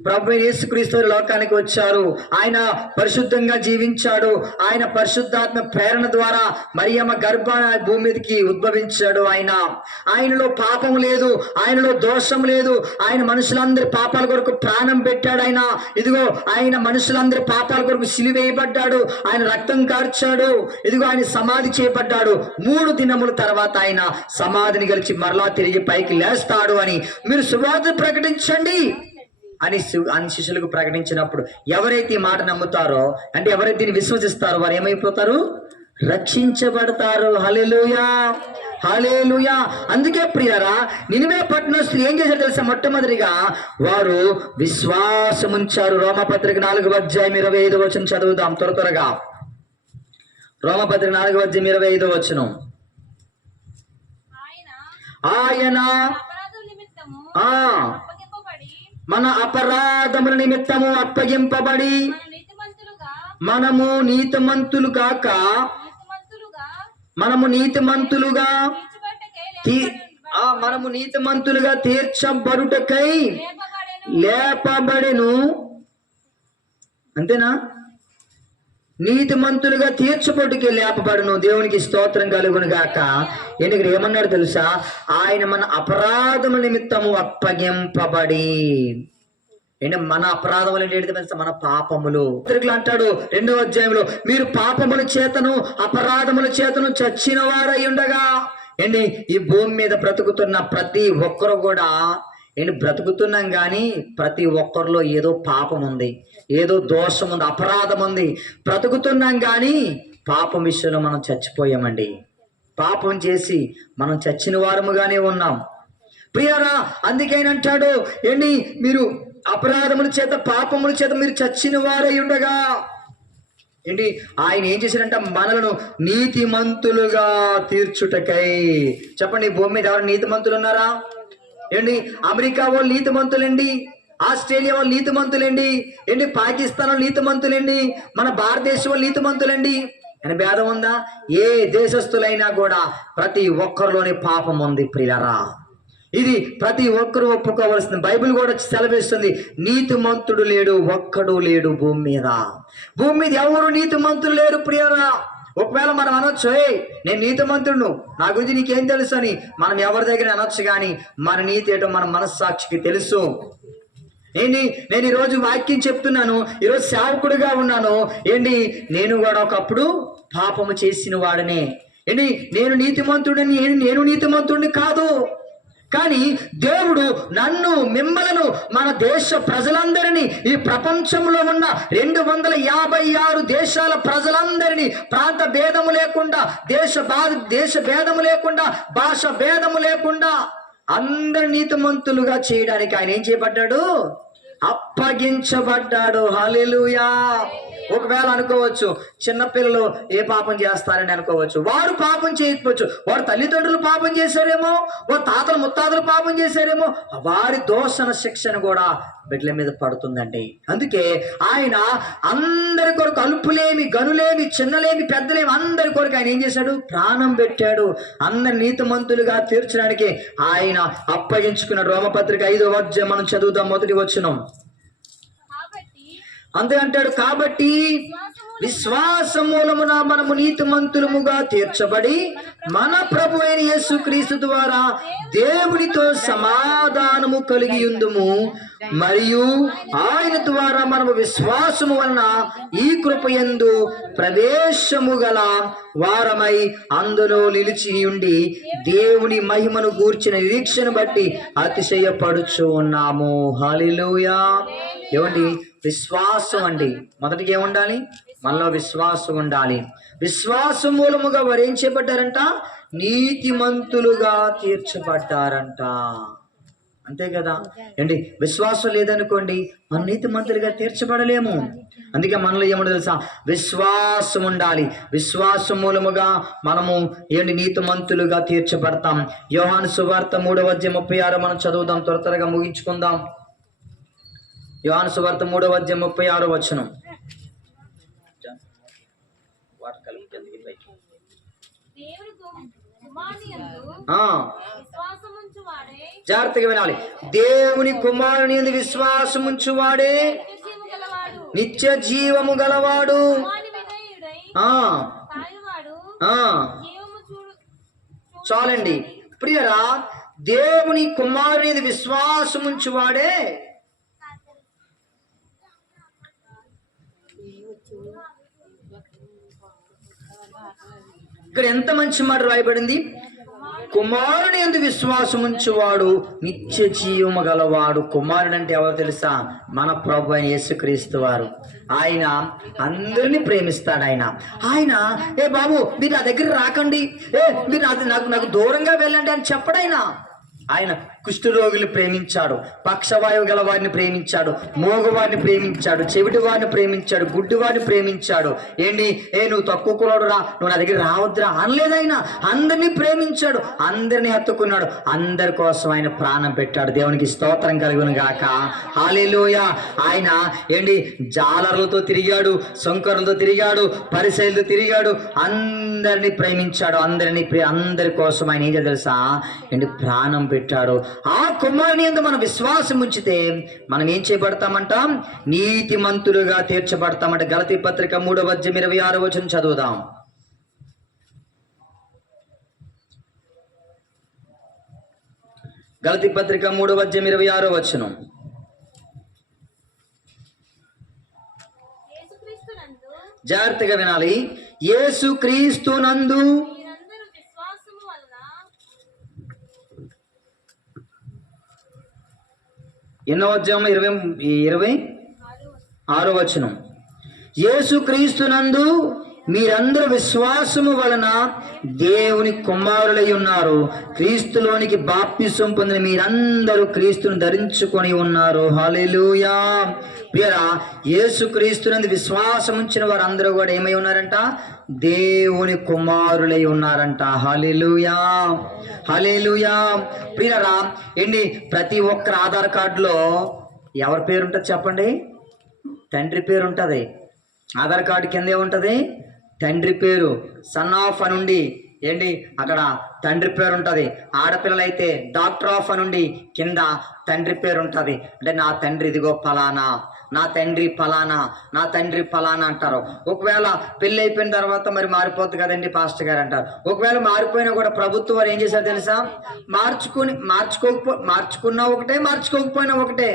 ప్రభు యేసుక్రీస్తు లోకానికి వచ్చారు, ఆయన పరిశుద్ధంగా జీవించాడు, ఆయన పరిశుద్ధాత్మ ప్రేరణ ద్వారా మరియమ్మ గర్భాన భూమి మీదకి ఉద్భవించాడు. ఆయనలో పాపం లేదు, ఆయనలో దోషం లేదు, ఆయన మనుషులందరి పాపాల కొరకు ప్రాణం పెట్టాడు. ఇదిగో ఆయన మనుషులందరి పాపాల కొరకు సిలువేయబడ్డాడు, ఆయన రక్తం కార్చాడు, ఇదిగో ఆయన సమాధి చేయబడ్డాడు, 3 దినముల తర్వాత ఆయన సమాధిని గెలిచి మరలా తిరిగి పైకి లేస్తాడు అని మీరు సువార్త ప్రకటించండి అని శిష్యులకు ప్రకటించినప్పుడు ఎవరైతే ఈ మాట నమ్ముతారో, అంటే ఎవరైతే దీన్ని విశ్వసిస్తారో వారు ఏమైపోతారు? రక్షించబడతారు. హల్లెలూయా. హల్లెలూయా. అందుకే ప్రియరా, నినివే పట్టణస్తులు ఏం చేశారు తెలుసా? మొట్టమొదటిగా వారు విశ్వాసం ఉంచారు. రోమపత్రిక 4:25 చదువుదాం త్వరగా. రోమపత్రిక 4:25. ఆయన ఆ మన అపరాధముల నిమిత్తము అప్పగింపబడి మనము నీతిమంతులుగా తీర్చబడుటకై లేపబడెను. అంతేనా? నీతిమంతులుగా తీర్చబడుటకై లేపబడను. దేవునికి స్తోత్రం కలుగును గాక. ఎందుకంటే ఏమన్నాడు తెలుసా? ఆయన మన అపరాధముల నిమిత్తము అప్పగింపబడి. ఏంటి మన అపరాధములు ఏంటి తెలుసా? మన పాపములు. అంటాడు 2వ అధ్యాయంలో, మీరు పాపముల చేతను అపరాధముల చేతను చచ్చిన వారై ఉండగా. ఏంటి ఈ భూమి మీద బ్రతుకుతున్న ప్రతి ఒక్కరు కూడా బ్రతుకుతున్నాం కానీ ప్రతి ఒక్కరిలో ఏదో పాపం ఉంది, ఏదో దోషం ఉంది, అపరాధం ఉంది. బ్రతుకుతున్నాం కానీ పాపం విషయంలో మనం చచ్చిపోయామండి. పాపం చేసి మనం చచ్చిన వారముగానే ఉన్నాం ప్రియరా. అందుకేనంటాడు మీరు అపరాధముల చేత పాపముల చేత మీరు చచ్చిన వారై ఉండగా. ఆయన ఏం చేశారంట? మనలను నీతిమంతులుగా తీర్చుటకై. చెప్పండి, భూమి మీద ఎవరు నీతిమంతులు ఉన్నారా? అమెరికా వాళ్ళు నీతిమంతులండి, ఆస్ట్రేలియా వాళ్ళు నీతిమంతులండి, పాకిస్తాన్ వాళ్ళు నీతిమంతులండి, మన భారతదేశం వాళ్ళు నీతిమంతులండి అని భేదం ఉందా? ఏ దేశస్తులైనా కూడా ప్రతి ఒక్కరిలోని పాపం ఉంది ప్రియరా. ఇది ప్రతి ఒక్కరు ఒప్పుకోవాల్సింది. బైబిల్ కూడా సెలవిస్తుంది, నీతిమంతుడు లేడు, ఒక్కడు లేడు భూమి మీద. భూమి మీద ఎవరు నీతిమంతులు లేరు ప్రియరా. ఒకవేళ మనం అనొచ్చు, నేను నీతిమంతుడును, నా గురించి నీకేం తెలుసు అని మనం ఎవరి దగ్గర అనొచ్చు. కానీ మన నీతి ఏంటో మన మనస్సాక్షికి తెలుసు. నేను ఈరోజు వాక్యం చెప్తున్నాను, ఈరోజు సేవకుడిగా ఉన్నాను. నేను కూడా ఒకప్పుడు పాపము చేసిన వాడనే. నేను నీతిమంతుడని నేను నీతిమంతుడిని కాదు. కానీ దేవుడు నన్ను, మిమ్మలను, మన దేశ ప్రజలందరినీ, ఈ ప్రపంచంలో ఉన్న 256 దేశాల ప్రజలందరినీ, ప్రాంత భేదము లేకుండా, దేశ భేదము లేకుండా, భాష భేదము లేకుండా అందరి నీతిమంతులుగా చేయడానికి ఆయన ఏం చేయబడ్డాడు? అప్పగించబడ్డాడు. హల్లెలూయా. ఒకవేళ అనుకోవచ్చు, చిన్నపిల్లలు ఏ పాపం చేస్తారని అనుకోవచ్చు. వారు పాపం చేయకపోవచ్చు, వారు తల్లిదండ్రులు పాపం చేశారేమో, వారు తాతలు ముత్తాతలు పాపం చేశారేమో, వారి దోషణ శిక్షణ కూడా బిడ్డల మీద పడుతుందండి. అందుకే ఆయన అందరి కొరకు, అల్పులేమి గనులేమి చిన్నలేమి పెద్దలేమి అందరి కొరకు ఆయన ఏం చేశాడు? ప్రాణం పెట్టాడు. అందరి నీతిమంతులుగా తీర్చడానికి ఆయన అప్పగించుకున్నాడు. రోమపత్రిక 5వ అధ్యాయం మనం చదువుతాం, మొదటి వచనం. అంతే అంటాడు, కాబట్టి విశ్వాస మూలమున మనము నీతిమంతులముగా తీర్చబడి మన ప్రభు అయిన యేసుక్రీస్తు ద్వారా దేవునితో సమాధానము కలిగి ఉందుము. మరియు ఆయన ద్వారా మనము విశ్వాసము వలన ఈ కృపయందు ప్రవేశము గల వారమై అందులో నిలిచి ఉండి దేవుని మహిమను గూర్చిన నిరీక్షను బట్టి అతిశయపడుచు ఉన్నాము. హల్లెలూయా. ఏమండి? విశ్వాసం అండి. మొదటిగా ఏముండాలి? మనలో విశ్వాసం ఉండాలి. విశ్వాసం మూలముగా వారు ఏం చేయబడ్డారంట? నీతిమంతులుగా తీర్చబడ్డారంట. అంతే కదా. విశ్వాసం లేదనుకోండి, మన నీతిమంతులుగా తీర్చబడలేము. అందుకే మనలో ఏమో తెలుసా? విశ్వాసం ఉండాలి. విశ్వాసం మూలముగా మనము నీతిమంతులుగా తీర్చబడతాం. యోహాను సువార్త 3వ అధ్యాయం 36 మనం చదువుదాం, త్వరగా ముగించుకుందాం. యోహాను సువార్త 3వ అధ్యాయం 36 వచనం. జాగ్రత్తగా వినాలి. దేవుని కుమారుని యందు విశ్వాసముంచువాడే నిత్య జీవము గలవాడు. చాలండి ప్రియరా, దేవుని కుమారుని యందు విశ్వాసముంచువాడే ఇక్కడ ఎంత మంచి మాట రాయబడింది. కుమారుని యందు విశ్వాసం ఉంచువాడు నిత్య జీవము గలవాడు. కుమారుడు అంటే ఎవరు తెలుసా? మన ప్రభు అయిన యేసుక్రీస్తు వారు. ఆయన అందరినీ ప్రేమిస్తాడు. ఆయన ఏ బాబు మీరు నా దగ్గర రాకండి, మీరు నాకు దూరంగా వెళ్ళండి అని చెప్పడైనా. ఆయన కుష్ఠరోగులు ప్రేమించాడు, పక్షవాయువు గల వారిని ప్రేమించాడు, మోగవారిని ప్రేమించాడు, చెవిటి వారిని ప్రేమించాడు, గుడ్డి వారిని ప్రేమించాడు. ఏంటి నువ్వు తక్కువ కులడు రా, నువ్వు నా దగ్గర రావద్దురా అనలేదైనా. అందరినీ ప్రేమించాడు, అందరినీ హత్తుకున్నాడు, అందరి కోసం ఆయన ప్రాణం పెట్టాడు. దేవునికి స్తోత్రం కలుగును గాక. హల్లెలూయా. ఆయన జాలర్లతో తిరిగాడు, శంకరులతో తిరిగాడు, పరిసయ్యులతో తిరిగాడు, అందరినీ ప్రేమించాడు. అందరి కోసం ఆయన ఏం చేయాలి తెలుసా? ప్రాణం పెట్టాడు. ఆ కుమారుని యందు మనం విశ్వాసం ఉంచితే మనం ఏం చేయబడతామంట? నీతిమంతులుగా తీర్చబడతామంట. గలతీ పత్రిక 3:26 చదువుదాం. గలతీ పత్రిక 3:26. జాగ్రత్తగా వినాలి. యేసుక్రీస్తునందు ఎన్నో అధ్యాయం 26. యేసుక్రీస్తునందు మీరందరూ విశ్వాసము వలన దేవుని కుమారులై ఉన్నారు. క్రీస్తులోనికి బాప్తిసం పొందిన మీరందరూ క్రీస్తును ధరించుకొని ఉన్నారు. హల్లెలూయా. ప్రియరా, యేసుక్రీస్తునందు విశ్వాసం ఉంచిన వారందరూ కూడా ఏమై ఉన్నారంట? దేవుని కుమారులై ఉన్నారంట. హల్లెలూయా, హల్లెలూయా. ప్రియరా, ప్రతి ఒక్కరి ఆధార్ కార్డులో ఎవరి పేరు ఉంటుంది చెప్పండి? తండ్రి పేరు ఉంటుంది. ఆధార్ కార్డు కింద ఏముంటుంది? తండ్రి పేరు. సన్ ఆఫ్ అనుండి అక్కడ తండ్రి పేరు ఉంటుంది. ఆడపిల్లలైతే డాక్టర్ ఆఫ్ అనుండి కింద తండ్రి పేరు ఉంటుంది. అంటే నా తండ్రి ఇదిగో ఫలానా, నా తండ్రి ఫలానా, నా తండ్రి ఫలానా అంటారు. ఒకవేళ పెళ్ళి అయిపోయిన తర్వాత మరి మారిపోతుంది కదండి పాస్టర్ గారు అంటారు. ఒకవేళ మారిపోయినా కూడా ప్రభుత్వం వారు ఏం చేశారు తెలుసా? మార్చుకున్నా ఒకటే, మార్చుకోకపోయినా ఒకటే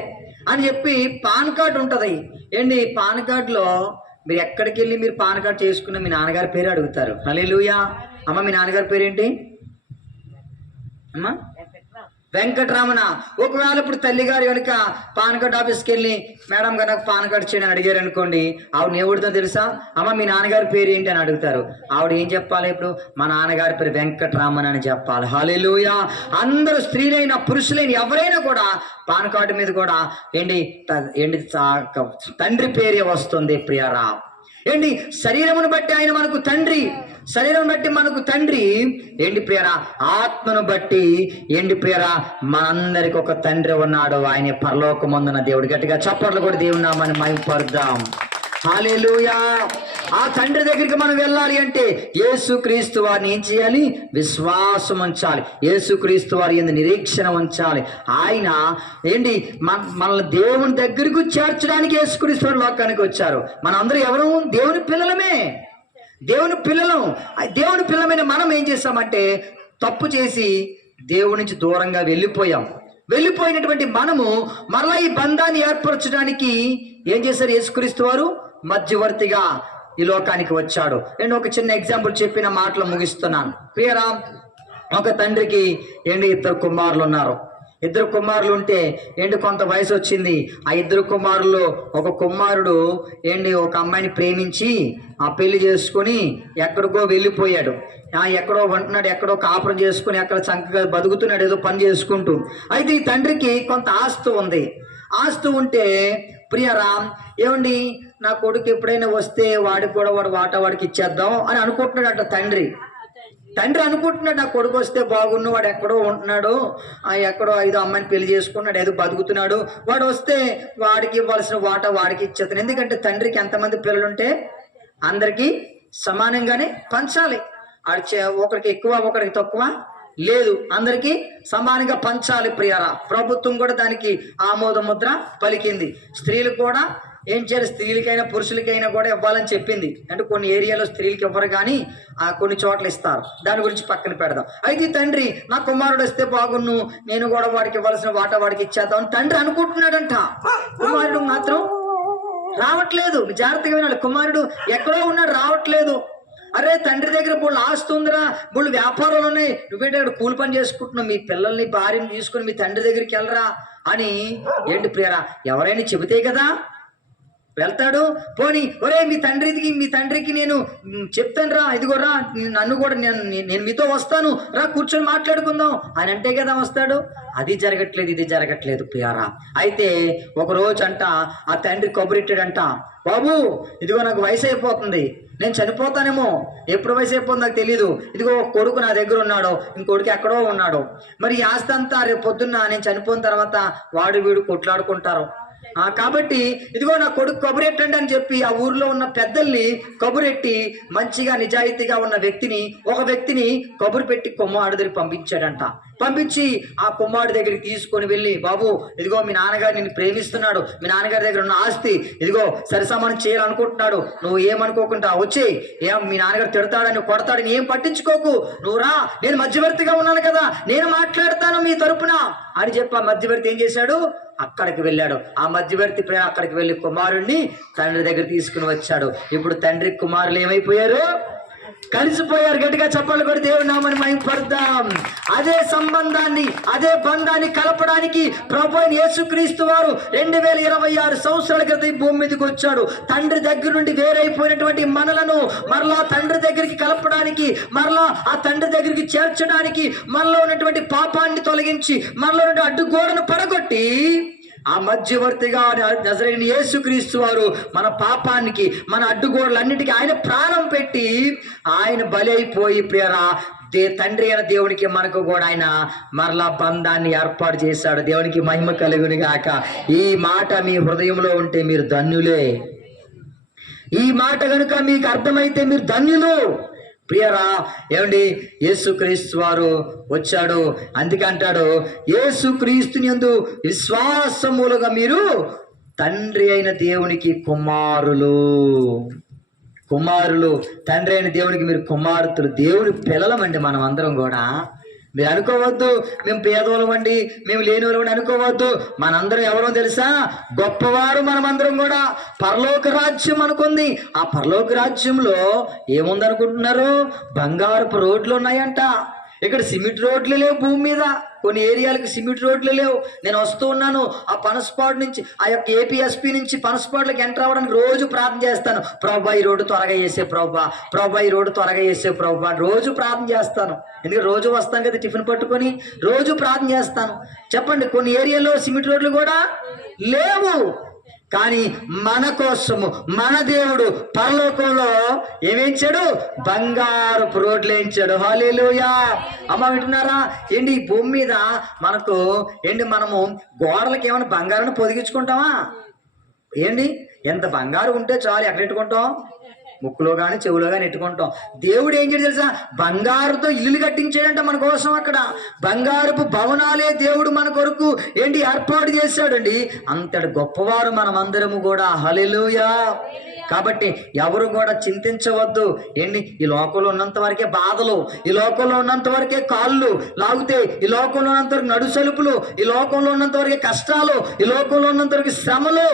అని చెప్పి పాన్ కార్డు ఉంటుంది. పాన్ కార్డులో మీరు ఎక్కడికి వెళ్ళి మీరు పాన్ కార్డు చేసుకున్న మీ నాన్నగారి పేరు అడుగుతారు. హల్లెలూయా. అమ్మ, మీ నాన్నగారి పేరేంటి అమ్మా? వెంకటరమణ. ఒకవేళ ఇప్పుడు తల్లిగారు కనుక పాన్ కార్డ్ ఆఫీస్కి వెళ్ళి మేడం గారు నాకు పాన్ కార్డు చేయని అడిగారు అనుకోండి, ఆవిడ ఏమిడుతో తెలుసా? అమ్మ మీ నాన్నగారి పేరు ఏంటి అని అడుగుతారు. ఆవిడ ఏం చెప్పాలి? ఇప్పుడు మా నాన్నగారి పేరు వెంకటరమణ అని చెప్పాలి. హల్లెలూయా. అందరూ స్త్రీలైన పురుషులైన ఎవరైనా కూడా పాన్ కార్డు మీద కూడా తండ్రి పేరే వస్తుంది. ప్రియరా, శరీరమును బట్టి ఆయన మనకు తండ్రి, శరీరం బట్టి మనకు తండ్రి. ప్రియరా, ఆత్మను బట్టి ప్రియరా మనందరికి ఒక తండ్రి ఉన్నాడు. ఆయన పరలోకమందున దేవుడు. గట్టిగా చప్పట్లు కూడా దేవుని నామాన్ని మహిమపరుద్దాం. హల్లెలూయా. ఆ తండ్రి దగ్గరికి మనం వెళ్ళాలి అంటే యేసుక్రీస్తు వారిని ఏం చేయాలి? విశ్వాసం ఉంచాలి. యేసుక్రీస్తు వారి యందు నిరీక్షణ ఉంచాలి. ఆయన మనల్ని దేవుని దగ్గరకు చేర్చడానికి యేసుక్రీస్తు వారు లోకానికి వచ్చారు. మనందరూ ఎవరు? దేవుని పిల్లలమే. దేవుని పిల్లలం. దేవుని పిల్లమైన మనం ఏం చేస్తామంటే తప్పు చేసి దేవుడి నుంచి దూరంగా వెళ్ళిపోయినటువంటి మనము మరలా ఈ బంధాన్ని ఏర్పరచడానికి ఏం చేశారు? యేసుక్రీస్తు వారు మధ్యవర్తిగా ఈ లోకానికి వచ్చాడు. నేను ఒక చిన్న ఎగ్జాంపుల్ చెప్పిన మాటలు ముగిస్తున్నాను. ప్రియరా, ఒక తండ్రికి ఇద్దరు కుమారులు ఉన్నారు. ఇద్దరు కుమారులు ఉంటే కొంత వయసు వచ్చింది. ఆ ఇద్దరు కుమారులు ఒక కుమారుడు ఒక అమ్మాయిని ప్రేమించి ఆ పెళ్లి చేసుకుని ఎక్కడికో వెళ్ళిపోయాడు. ఎక్కడో ఉంటున్నాడు, ఎక్కడో కాపురం చేసుకుని ఎక్కడ చక్కగా బతుకుతున్నాడు, ఏదో పని చేసుకుంటూ. అయితే ఈ తండ్రికి కొంత ఆస్తి ఉంది. ఆస్తి ఉంటే ప్రియరా, నా కొడుకు ఎప్పుడైనా వస్తే వాడికి కూడా వాడికి ఇచ్చేద్దాం అని అనుకుంటున్నాడట తండ్రి. అనుకుంటున్నాడు, నా కొడుకు వస్తే బాగున్ను, వాడు ఎక్కడో ఉంటున్నాడు, ఎక్కడో 5 అమ్మాయిని పెళ్లి చేసుకున్నాడు, ఏదో బతుకుతున్నాడు, వాడు వస్తే వాడికి ఇవ్వాల్సిన వాడికి ఇచ్చేస్తాను. ఎందుకంటే తండ్రికి ఎంతమంది పిల్లలుంటే అందరికీ సమానంగానే పంచాలి. ఒకరికి ఎక్కువ ఒకరికి తక్కువ లేదు, అందరికీ సమానంగా పంచాలి. ప్రియరా, ప్రభుత్వం కూడా దానికి ఆమోద ముద్ర పలికింది. స్త్రీలు కూడా ఏం చేయాలి? స్త్రీలకైనా పురుషులకైనా కూడా ఇవ్వాలని చెప్పింది. అంటే కొన్ని ఏరియాలో స్త్రీలకి ఇవ్వరు, కానీ కొన్ని చోట్ల ఇస్తారు. దాని గురించి పక్కన పెడదాం. అయితే తండ్రి, నా కుమారుడు వస్తే బాగున్ను, నేను కూడా వాడికి ఇవ్వాల్సిన వాడికి ఇచ్చేద్దాం తండ్రి అనుకుంటున్నాడంట. కుమారుడు మాత్రం రావట్లేదు. జాగ్రత్తగా వినాలి. కుమారుడు ఎక్కడో ఉన్నాడు, రావట్లేదు. అరే తండ్రి దగ్గర బోళ్ళు ఆస్తి ఉందిరా, బోళ్ళు వ్యాపారాలు ఉన్నాయి, నువ్వేంటి అక్కడ కూలి పని చేసుకుంటున్నావు, మీ పిల్లల్ని భార్యను తీసుకుని మీ తండ్రి దగ్గరికి వెళ్ళరా అని ఏంటి ప్రియరా ఎవరైనా చెబితే కదా వెళ్తాడు. పోనీ ఒరే మీ తండ్రికి నేను చెప్తాను రా, ఇదిగోరా నన్ను కూడా నేను మీతో వస్తాను రా కూర్చొని మాట్లాడుకుందాం అని అంటే కదా వస్తాడు. అది జరగట్లేదు, ఇది జరగట్లేదు ప్రియారా. అయితే ఒక రోజు అంట ఆ తండ్రి కబురెట్టాడంట, బాబు ఇదిగో నాకు వయసు అయిపోతుంది, నేను చనిపోతానేమో, ఎప్పుడు వయసు అయిపోతుంది నాకు తెలీదు, ఇదిగో కొడుకు నా దగ్గర ఉన్నాడు, ఇంకొడుకు ఎక్కడో ఉన్నాడు, మరి ఈ ఆస్తి అంతా రేపు పొద్దున్న నేను చనిపోయిన తర్వాత వాడు వీడు కొట్లాడుకుంటారు, కాబట్టి ఇదిగో నా కొడుకు కబురెట్టండి అని చెప్పి ఆ ఊర్లో ఉన్న పెద్దల్ని కబురెట్టి మంచిగా నిజాయితీగా ఉన్న ఒక వ్యక్తిని కబురు పెట్టి కుమ్మాడు దగ్గర పంపించాడంట. పంపించి ఆ కుమ్మాడు దగ్గరికి తీసుకొని వెళ్ళి, బాబు ఇదిగో మీ నాన్నగారు నిన్ను ప్రేమిస్తున్నాడు, మీ నాన్నగారి దగ్గర ఉన్న ఆస్తి ఇదిగో సరిసమానం చేయాలనుకుంటున్నాడు, నువ్వు ఏమనుకోకుండా వచ్చి మీ నాన్నగారు తిడతాడని కొడతాడని ఏం పట్టించుకోకు, నువ్వు రా, నేను మధ్యవర్తిగా ఉన్నాను కదా, నేను మాట్లాడతాను మీ తరపున అని చెప్పి ఆ మధ్యవర్తి ఏం చేశాడు, అక్కడికి వెళ్ళాడు. ఆ మధ్యవర్తి ప్రేమ అక్కడికి వెళ్ళి కుమారుణ్ణి తండ్రి దగ్గర తీసుకుని వచ్చాడు. ఇప్పుడు తండ్రి కుమారులు ఏమైపోయారు, కలిసిపోయారు. గట్టిగా చప్పట్లు కొడి దేవుని నామమున మహిమపడదాం. అదే సంబంధాన్ని అదే బంధాన్ని కలపడానికి ప్రభువైన యేసుక్రీస్తు వారు 2026 సంవత్సరాల క్రితం భూమి మీదకి వచ్చాడు. తండ్రి దగ్గర నుండి వేరైపోయినటువంటి మనలను మరలా తండ్రి దగ్గరికి కలపడానికి, మరలా ఆ తండ్రి దగ్గరికి చేర్చడానికి, మనలో ఉన్నటువంటి పాపాన్ని తొలగించి మనలో ఉన్న అడ్డుగోడను పడగొట్టి ఆ మధ్యవర్తిగా నజరేయుడైన యేసుక్రీస్తు వారు మన పాపానికి మన అడ్డుగోడలన్నిటికీ ఆయన ప్రాణం పెట్టి ఆయన బలి అయిపోయి ప్రియరా తండ్రి అయిన దేవునికి మనకు కూడా ఆయన మరలా బంధాన్ని ఏర్పాటు చేశాడు. దేవునికి మహిమ కలుగును గాక. ఈ మాట మీ హృదయంలో ఉంటే మీరు ధన్యులే. ఈ మాట కనుక మీకు అర్థమైతే మీరు ధన్యులు ప్రియరా. ఏమండి, యేసుక్రీస్తు వారు వచ్చాడు, అందుకే అంటాడు, యేసుక్రీస్తుని యందు విశ్వాసములుగా మీరు తండ్రి అయిన దేవునికి కుమారులు. తండ్రి అయిన దేవునికి మీరు కుమార్తెలు, దేవుని పిల్లలమండి మనం అందరం కూడా. మీరు అనుకోవద్దు మేము పేదవాళ్ళమండి, మేము లేని వాళ్ళమండి అనుకోవద్దు. మనందరం ఎవరో తెలుసా, గొప్పవారు మనమందరం కూడా. పరలోక రాజ్యం అనుకుంది. ఆ పరలోక రాజ్యంలో ఏముందనుకుంటున్నారు, బంగారపు రోడ్లు ఉన్నాయంట. ఇక్కడ సిమెంట్ రోడ్లు లేవు భూమి మీద, కొన్ని ఏరియాలకు సిమెంట్ రోడ్లు లేవు. నేను వస్తూ ఉన్నాను ఆ పనసపాడు నుంచి, ఆ యొక్క ఏపీఎస్పీ నుంచి పనసపాడులకు ఎంటర్ అవ్వడానికి రోజు ప్రార్థన చేస్తాను, ప్రభా ఈ రోడ్డు త్వరగా చేసే ప్రభా ఈ రోడ్డు త్వరగా చేసే ప్రభా రోజు ప్రార్థన చేస్తాను. ఎందుకంటే రోజు వస్తాను కదా టిఫిన్ పట్టుకొని, రోజు ప్రార్థన చేస్తాను. చెప్పండి, కొన్ని ఏరియాలో సిమెంట్ రోడ్లు కూడా లేవు. కానీ మన కోసము మన దేవుడు పరలోకంలో ఏమేయించాడు, బంగారపు రోడ్లు వేయించాడు. హల్లెలూయా. అమ్మ వింటున్నారా ఏంటి, ఈ భూమి మీద మనకు ఏంటి, మనము గోడలకి ఏమైనా బంగారాన్ని పొదిగించుకుంటామా ఏంటి? ఎంత బంగారం ఉంటే చాలు, ఎక్కడ పెట్టుకుంటాం, ముక్కులో కానీ చెవులో కానీ ఎట్టుకుంటాం. దేవుడు ఏం చేయడు తెలుసా, బంగారుతో ఇల్లు కట్టించాడంట మన కోసం. అక్కడ బంగారపు భవనాలే దేవుడు మన కొరకు ఏంటి ఏర్పాటు చేశాడండి. అంతటి గొప్పవారు మనమందరము కూడా. హల్లెలూయా. కాబట్టి ఎవరు కూడా చింతించవద్దు. ఏంటి, ఈ లోకంలో ఉన్నంత వరకే బాధలు, ఈ లోకంలో ఉన్నంత వరకే కాళ్ళు లాగితే, ఈ లోకంలో ఉన్నంత వరకు నడుసలుపులు, ఈ లోకంలో ఉన్నంత వరకే కష్టాలు, ఈ లోకంలో ఉన్నంత వరకు శ్రమలు.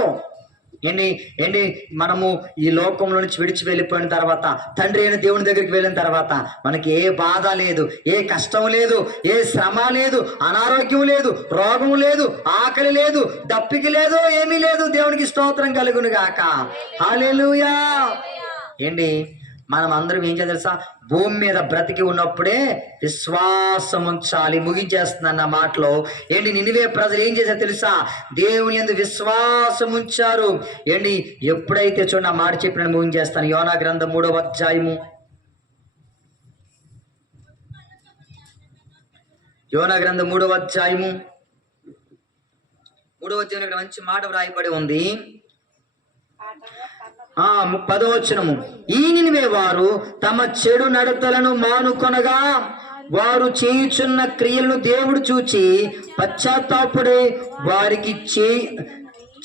ఏంటి మనము ఈ లోకంలో నుంచి విడిచి వెళ్ళిపోయిన తర్వాత, తండ్రి అయిన దేవుని దగ్గరికి వెళ్ళిన తర్వాత మనకి ఏ బాధ లేదు, ఏ కష్టం లేదు, ఏ శ్రమ లేదు, అనారోగ్యం లేదు, రోగం లేదు, ఆకలి లేదు, దప్పిక లేదు, ఏమీ లేదు. దేవునికి స్తోత్రం కలుగును గాక. హల్లెలూయా. ఏంటి, మనం అందరం ఏం చేయాలి తెలుసా, భూమి మీద బ్రతికి ఉన్నప్పుడే విశ్వాసం ఉంచాలి. ముగించేస్తున్నాను ఆ మాటలో. ఏంటి, నినివే ప్రజలు ఏం చేశారు తెలుసా, దేవుని యందు విశ్వాసం ఉంచారు. ఏంటి, ఎప్పుడైతే చూడండి ఆ మాట చెప్పిన ముగించేస్తాను. యోనా గ్రంథం 3వ అధ్యాయము, యోనా గ్రంథం 3వ అధ్యాయము 3వ అధ్యాయంలో ఇక్కడ మంచి మాట వ్రాయబడి ఉంది. 10వ వచనము, ఈ నినివే వారు తమ చెడు నడతలను మానుకొనగా వారు చేయుచున్న క్రియలను దేవుడు చూచి పశ్చాత్తాపడి వారికి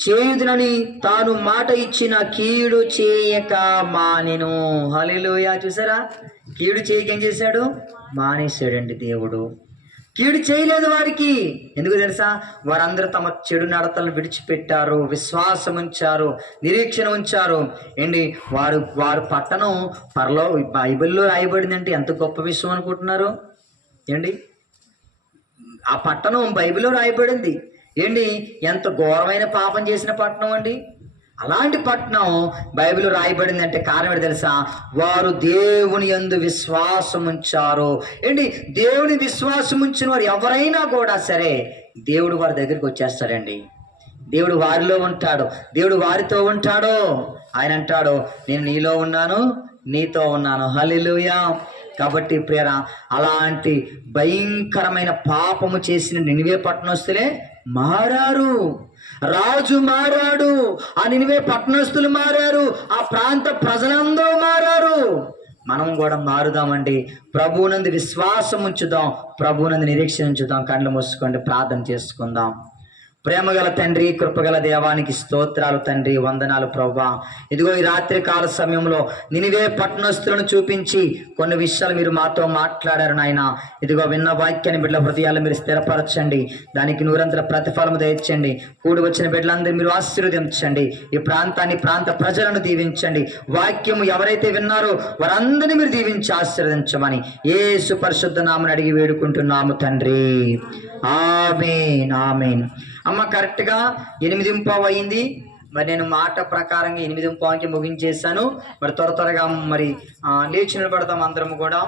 చేయుదునని తాను మాట ఇచ్చిన కీడు చేయక మానెను. హల్లెలూయా. చూసారా, కీడు చేయక ఏం చేశాడు, మానేశాడండి దేవుడు. కీడు చేయలేదు వారికి. ఎందుకు తెలుసా? వారందరూ తమ చెడు నడతలను విడిచిపెట్టారు, విశ్వాసం ఉంచారు, నిరీక్షణ ఉంచారు. ఏంటి వారు పట్టణం బైబిల్లో రాయబడిందంటే ఎంత గొప్ప విషయం అనుకుంటున్నారు ఏంటి? ఆ పట్టణం బైబిల్లో రాయబడింది. ఏంటి ఎంత ఘోరమైన పాపం చేసిన పట్టణం అండి. అలాంటి పట్టణం బైబిల్ రాయబడిందంటే కారణం ఏంటి తెలుసా? వారు దేవుని యందు విశ్వాసం ఉంచారు. ఏంటి? దేవుని విశ్వాసం ఉంచిన వారు ఎవరైనా కూడా సరే దేవుడు వారి దగ్గరికి వచ్చేస్తాడండి. దేవుడు వారిలో ఉంటాడు, దేవుడు వారితో ఉంటాడు. ఆయన అంటాడు, నేను నీలో ఉన్నాను, నీతో ఉన్నాను. హల్లెలూయా. కాబట్టి ప్రియరా, అలాంటి భయంకరమైన పాపము చేసిన నినివే పట్టణస్తులే మారారు. రాజు మారాడు, ఆ నినివే పట్టణస్తులు మారారు, ఆ ప్రాంత ప్రజలందరూ మారారు. మనం కూడా మారుదామండి. ప్రభువునందు విశ్వాసం ఉంచుదాం, ప్రభువునందు నిరీక్షణ ఉంచుదాం. కళ్ళు మూసుకోండి, ప్రార్థన చేసుకుందాం. ప్రేమగల తండ్రి, కృపగల దేవానికి స్తోత్రాలు తండ్రి, వందనాలు ప్రభువా. ఇదిగో ఈ రాత్రి కాల సమయంలో నినివే పట్టణస్తులను చూపించి కొన్ని విషయాలు మీరు మాతో మాట్లాడారు నాయన. ఇదిగో విన్న వాక్యాన్ని బిడ్డల హృదయాలు మీరు స్థిరపరచండి, దానికి నూరంతర ప్రతిఫలము దయచండి. కూడి వచ్చిన బిడ్డలందరూ మీరు ఆశీర్వదించండి. ఈ ప్రాంతాన్ని, ప్రాంత ప్రజలను దీవించండి. వాక్యము ఎవరైతే విన్నారో వారందరినీ మీరు దీవించి ఆశీర్వదించమని యేసు పరిశుద్ధ నామమున అడిగి వేడుకుంటున్నాము తండ్రి. ఆమేన్, ఆమేన్. అమ్మ, కరెక్ట్గా 8:15 అయింది. మరి నేను మాట ప్రకారంగా 8:15కి ముగించేశాను. మరి త్వరగా మరి లేచి నిలబడతాం అందరం కూడా.